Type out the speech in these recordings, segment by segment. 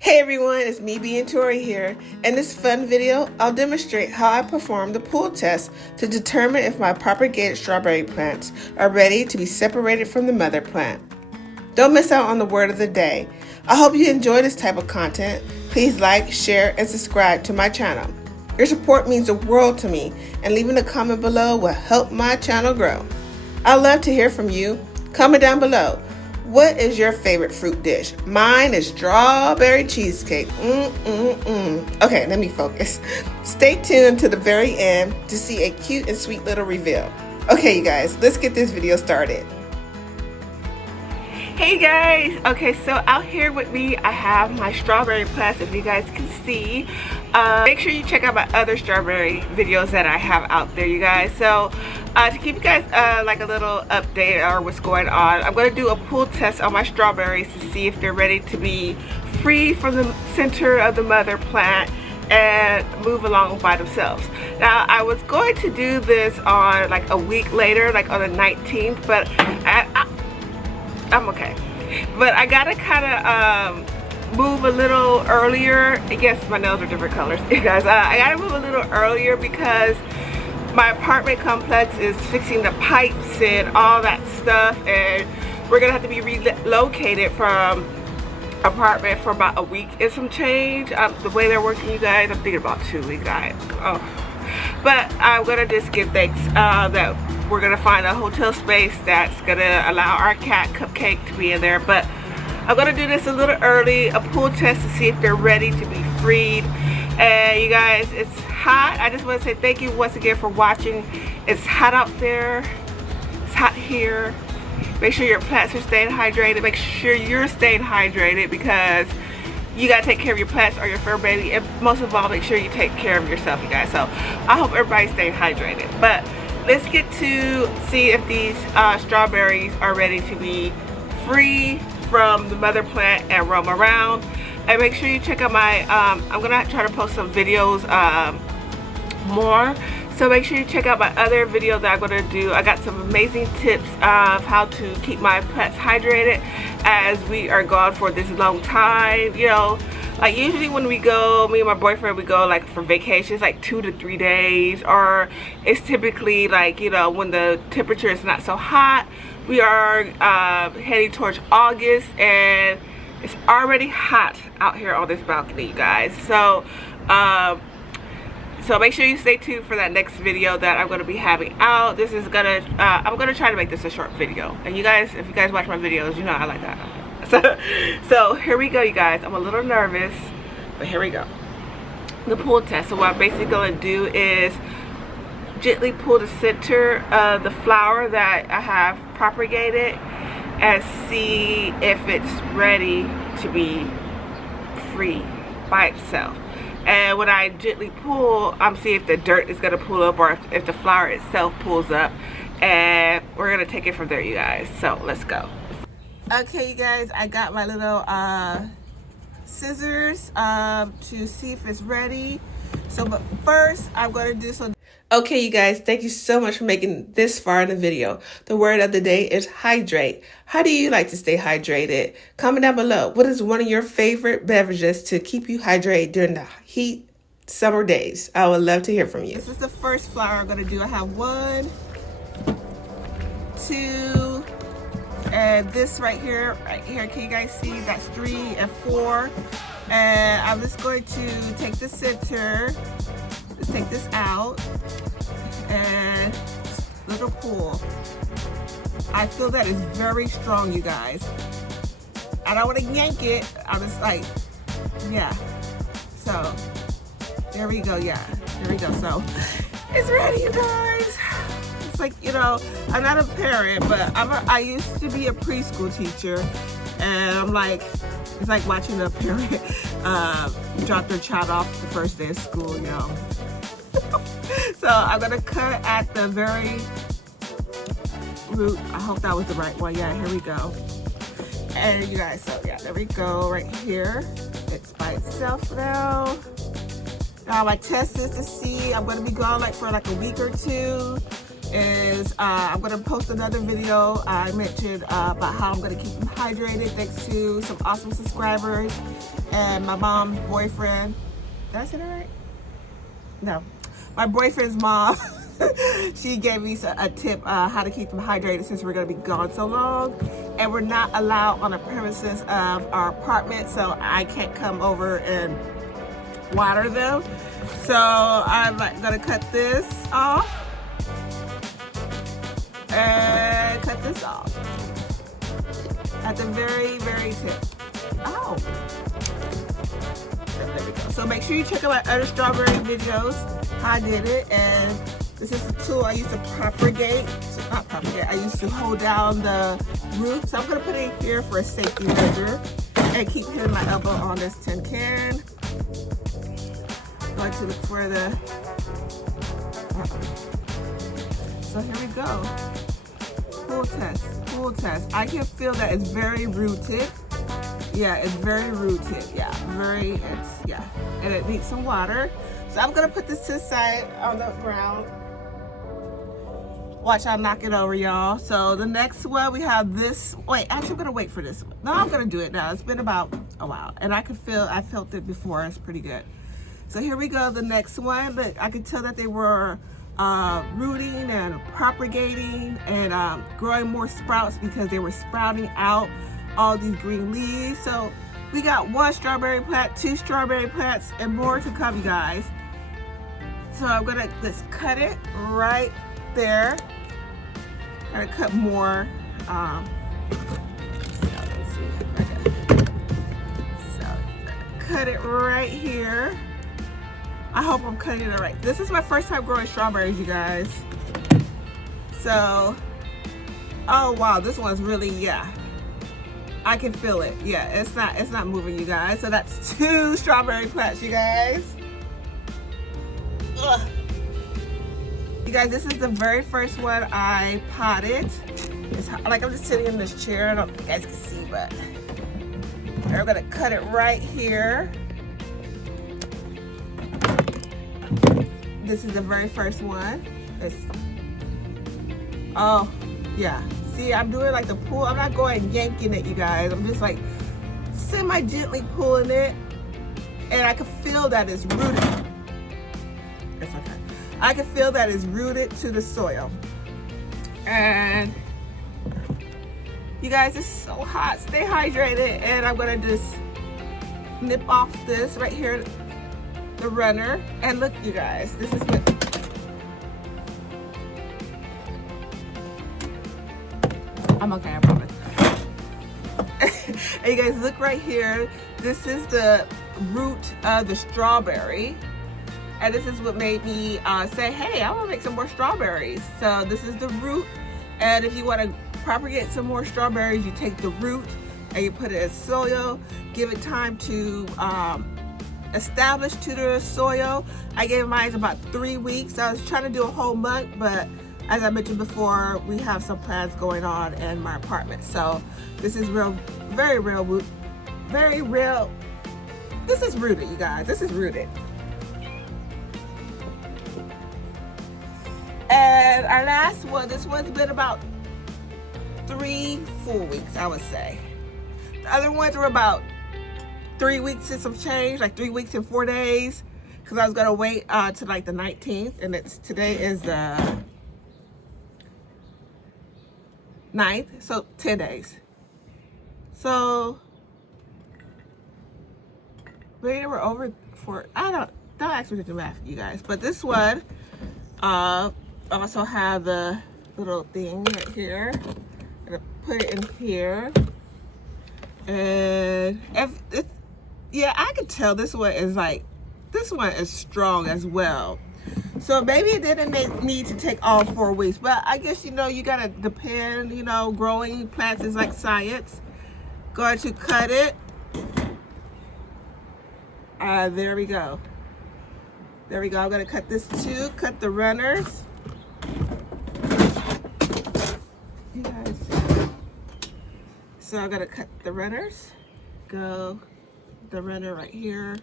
Hey everyone, it's me being Tori here. In this fun video, I'll demonstrate how I perform the pull test to determine if my propagated strawberry plants are ready to be separated from the mother plant. Don't miss out on the word of the day. I hope you enjoy this type of content. Please like, share, and subscribe to my channel. Your support means the world to me, and leaving a comment below will help my channel grow. I'd love to hear from you. Comment down below. What is your favorite fruit dish? Mine is strawberry cheesecake. Okay, let me focus. Stay tuned to the very end to see a cute and sweet little reveal. Okay, you guys, let's get this video started. Hey guys, okay, so out here with me I have my strawberry plants, if you guys can see. Make sure you check out my other strawberry videos that I have out there, you guys. So to keep you guys like a little update or what's going on, I'm going to do a pull test on my strawberries to see if they're ready to be free from the center of the mother plant and move along by themselves. Now I was going to do this on like a week later, like on the 19th, but I'm okay, but I gotta kind of move a little earlier. Yes, my nails are different colors, you guys. I gotta move a little earlier because my apartment complex is fixing the pipes and all that stuff, and we're gonna have to be relocated from apartment for about a week and some change. The way they're working, you guys, I'm thinking about 2 weeks, guys. Oh. But I'm gonna just give thanks that we're gonna find a hotel space that's gonna allow our cat Cupcake to be in there. But I'm gonna do this a little early, a pull test to see if they're ready to be freed. And you guys, it's hot. I just want to say thank you once again for watching. It's hot out there, it's hot here. Make sure your plants are staying hydrated. Make sure you're staying hydrated because you gotta take care of your plants or your fur baby, and most of all, make sure you take care of yourself, you guys. So I hope everybody's staying hydrated. But let's get to see if these strawberries are ready to be free from the mother plant and roam around. And make sure you check out my I'm gonna try to post some videos more, so make sure you check out my other video that I'm gonna do. I got some amazing tips of how to keep my plants hydrated as we are gone for this long time. You know, like usually when we go, me and my boyfriend, we go like for vacations like 2 to 3 days, or it's typically like, you know, when the temperature is not so hot. We are heading towards August and it's already hot out here on this balcony, you guys. So so make sure you stay tuned for that next video that I'm going to be having out. This is gonna I'm gonna try to make this a short video, and you guys, if you guys watch my videos, you know I like that. So here we go, you guys. I'm a little nervous, but here we go. The pull test. So what I'm basically going to do is gently pull the center of the flower that I have propagated and see if it's ready to be free by itself. And when I gently pull, I'm seeing if the dirt is going to pull up or if the flower itself pulls up, and we're going to take it from there, you guys. So let's go. Okay, you guys, I got my little scissors to see if it's ready. So but first I'm going to do some. Okay, you guys, thank you so much for making this far in the video. The word of the day is hydrate. How do you like to stay hydrated? Comment down below. What is one of your favorite beverages to keep you hydrated during the heat summer days? I would love to hear from you. This is the first flower I'm going to do. I have 1, 2, and this right here, can you guys see? That's 3 and 4. And I'm just going to take the center. Let's take this out and little pull. I feel that is very strong, you guys. I don't want to yank it. I'm just like, yeah. So there we go. Yeah, there we go. So it's ready, you guys. It's like, you know, I'm not a parent, but I used to be a preschool teacher, and I'm like, it's like watching a parent drop their child off the first day of school, you know. So I'm gonna cut at the very root. I hope that was the right one. Yeah, here we go. And you guys, so yeah, there we go, right here. It's by itself now. Now my test is to see, I'm gonna be gone like for like a week or 2. Is I'm gonna post another video. I mentioned about how I'm gonna keep them hydrated thanks to some awesome subscribers. and my mom's boyfriend. Did I say that right? No. My boyfriend's mom, she gave me a tip how to keep them hydrated since we're going to be gone so long. And we're not allowed on the premises of our apartment, so I can't come over and water them. So I'm going to cut this off. And cut this off. At the very, very tip. Oh. There we go. So make sure you check out my other strawberry videos, how I did it. And this is the tool I used to propagate. Not propagate, I used to hold down the root. So I'm going to put it here for a safety measure. And keep hitting my elbow on this tin can. Going to look for the... So here we go. Full test. I can feel that it's very rooted. Yeah, it's very rooted. Yeah, and it needs some water. So I'm gonna put this to the side on the ground. Watch, I'll knock it over, y'all. So the next one we have this. Wait, actually I'm gonna wait for this one. No, I'm gonna do it now. It's been about a while, and I felt it before. It's pretty good. So here we go. The next one. Look, I could tell that they were rooting and propagating and growing more sprouts because they were sprouting out all these green leaves. So we got 1 strawberry plant, 2 strawberry plants, and more to come, you guys. So I'm gonna just cut it right there. I'm gonna cut more. So cut it right here. I hope I'm cutting it right. This is my first time growing strawberries, you guys. So, oh wow, this one's really, yeah. I can feel it. Yeah, it's not moving, you guys. So that's 2 strawberry plants, you guys. Ugh. You guys, this is the very first one I potted. It's like I'm just sitting in this chair. I don't know if you guys can see, but I'm gonna cut it right here. This is the very first one. Oh, yeah. See, I'm doing like the pull. I'm not going yanking it, you guys. I'm just like semi-gently pulling it. And I can feel that it's rooted. It's okay. I can feel that it's rooted to the soil. And you guys, it's so hot. Stay hydrated. And I'm gonna just nip off this right here, the runner. And look, you guys, this is what I'm okay, I promise. And you guys, look right here. This is the root of the strawberry. And this is what made me say, hey, I want to make some more strawberries. So this is the root. And if you want to propagate some more strawberries, you take the root and you put it in soil, give it time to establish to the soil. I gave mine about 3 weeks. I was trying to do a whole month, but as I mentioned before, we have some plans going on in my apartment. So this is real, very real, very real. This is rooted, you guys. This is rooted. And our last one, this one's been about 3 full weeks, I would say. The other ones were about 3 weeks and some change, like 3 weeks and 4 days, because I was gonna wait to like the 19th, and today is the 9th, so 10 days. So maybe we're over for, don't ask me to do math, you guys. But this one, also have the little thing right here. I'm gonna put it in here. And yeah, I can tell this one is strong as well. So maybe it didn't need to take all 4 weeks, but I guess, you gotta depend, growing plants is like science. Going to cut it. There we go. There we go. I'm gonna cut this too, cut the runners. You guys. So I'm gonna cut the runners. Go the runner right here.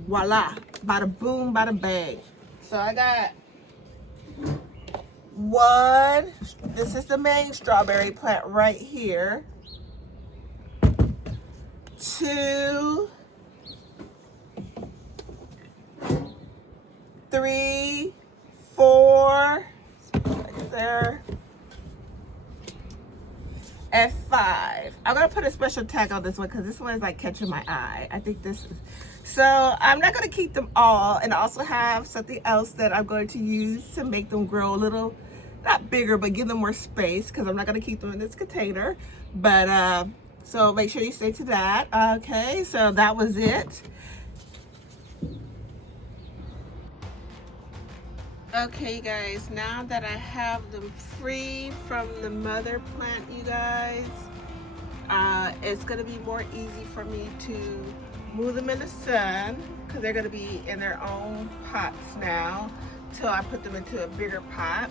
Voila, bada boom, bada bang. So I got 1, this is the main strawberry plant right here. 2, 3, 4, right there, and 5. I'm gonna put a special tag on this one because this one is like catching my eye. I think this is, so I'm not gonna keep them all, and I also have something else that I'm going to use to make them grow a little, not bigger, but give them more space, because I'm not gonna keep them in this container. But so make sure you stay to that. Okay, so that was it. Okay, you guys, now that I have them free from the mother plant, you guys, it's gonna be more easy for me to move them in the sun, because they're gonna be in their own pots now till I put them into a bigger pot.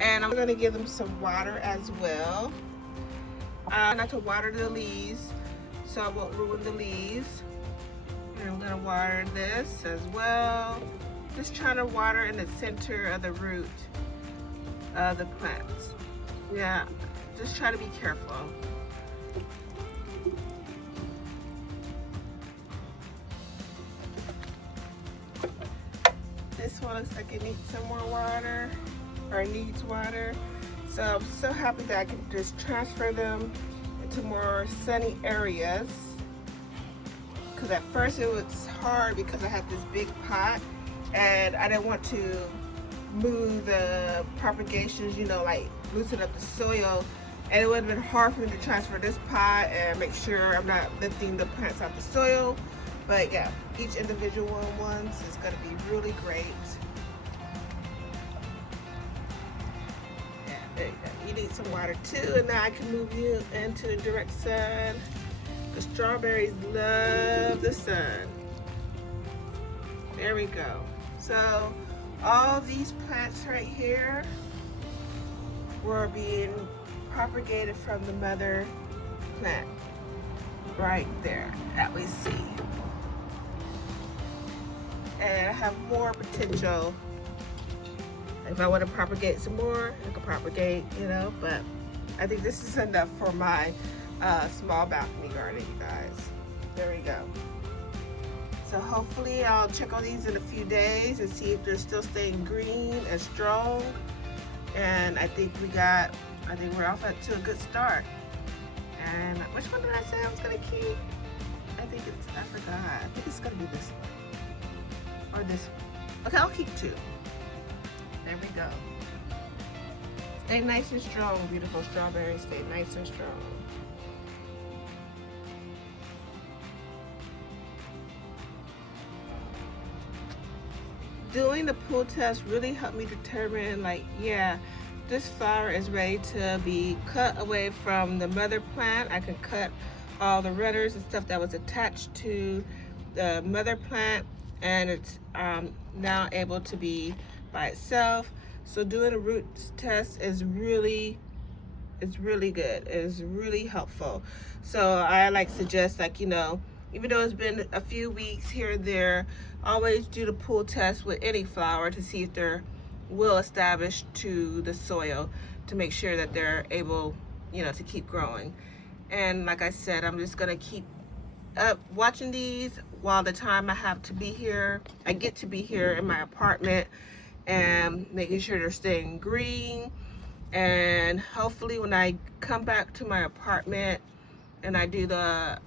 And I'm gonna give them some water as well. Not to water the leaves, so I won't ruin the leaves. And I'm gonna water this as well. Just trying to water in the center of the root of the plants. Yeah, just try to be careful. This one looks like it needs some more water, or needs water. So I'm so happy that I can just transfer them into more sunny areas. Because at first it was hard because I had this big pot and I didn't want to move the propagations, you know, like loosen up the soil. And it would have been hard for me to transfer this pot and make sure I'm not lifting the plants out the soil. But yeah, each individual ones is going to be really great. Yeah, there you go. You need some water too, and now I can move you into the direct sun. The strawberries love the sun. There we go. So all these plants right here were being propagated from the mother plant right there that we see. And I have more potential. If I want to propagate some more, I can propagate, you know, but I think this is enough for my small balcony garden, you guys. There we go. So hopefully I'll check on these in a few days and see if they're still staying green and strong. And I think we're off to a good start. And which one did I say I was gonna keep? I forgot. I think it's gonna be this one. Or this one. Okay, I'll keep 2. There we go. Stay nice and strong, beautiful strawberries. Stay nice and strong. Doing the pull test really helped me determine, like, yeah, this flower is ready to be cut away from the mother plant. I can cut all the runners and stuff that was attached to the mother plant, and it's now able to be by itself. So doing a root test is really good. It's really helpful. So I suggest, like, you know, even though it's been a few weeks here and there, always do the pull test with any flower to see if they're well established to the soil, to make sure that they're able, you know, to keep growing. And like I said, I'm just gonna keep up watching these while the time I get to be here in my apartment, and making sure they're staying green. And hopefully when I come back to my apartment and I do the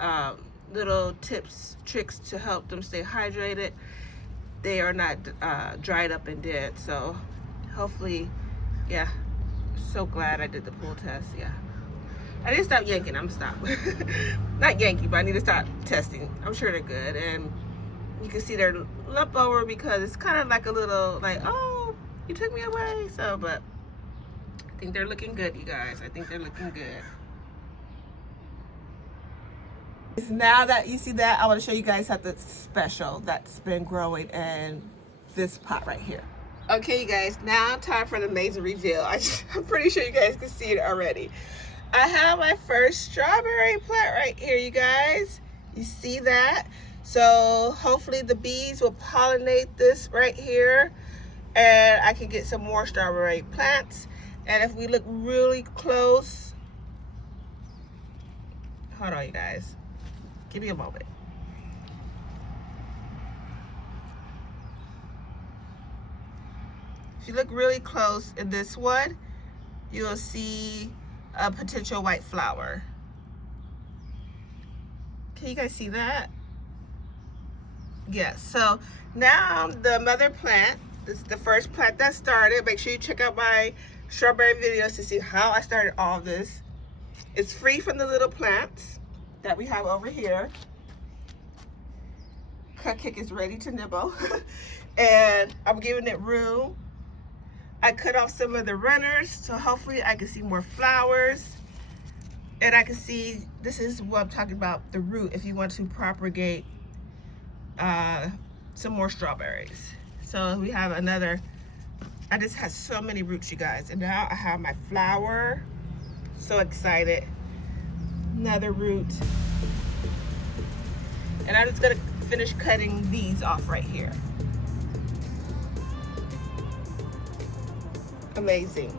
little tricks to help them stay hydrated, they are not dried up and dead. So hopefully, yeah, so glad I did the pull test. Yeah, I need to stop yanking. I'm gonna stop. Not yanking, but I need to stop testing. I'm sure they're good. And you can see they're lump over because it's kind of like a little, like, oh, you took me away. So, but I think they're looking good, you guys. I think they're looking good. Now that you see that, I want to show you guys something special that's been growing in this pot right here. Okay, you guys, now time for the amazing reveal. I'm pretty sure you guys can see it already. I have my first strawberry plant right here, you guys. You see that? So hopefully the bees will pollinate this right here, and I can get some more strawberry plants. And if we look really close, hold on, you guys. Give me a moment. If you look really close in this one, you'll see a potential white flower. Can you guys see that? Yes. So now the mother plant, this is the first plant that started. Make sure you check out my strawberry videos to see how I started all this. It's free from the little plants that we have over here. Cupcake is ready to nibble. And I'm giving it room. I cut off some of the runners, so hopefully I can see more flowers. And I can see, this is what I'm talking about, the root, if you want to propagate some more strawberries. So we have another, I just had so many roots, you guys. And now I have my flower. So excited. Another root. And I'm just gonna finish cutting these off right here. Amazing.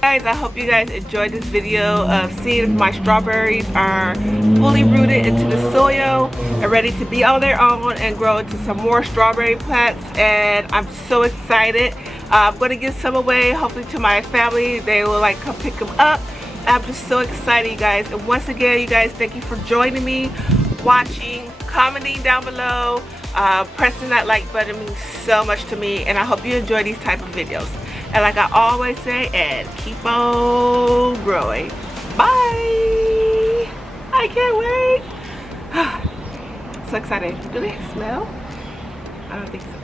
Guys, I hope you guys enjoyed this video of seeing if my strawberries are fully rooted into the soil and ready to be on their own and grow into some more strawberry plants. And I'm so excited. I'm going to give some away, hopefully to my family. They will like come pick them up. I'm just so excited, you guys. And once again, you guys, thank you for joining me, watching, commenting down below, pressing that like button means so much to me. And I hope you enjoy these type of videos. And like I always say, and keep on growing. Bye. I can't wait. So excited. Do they smell? I don't think so.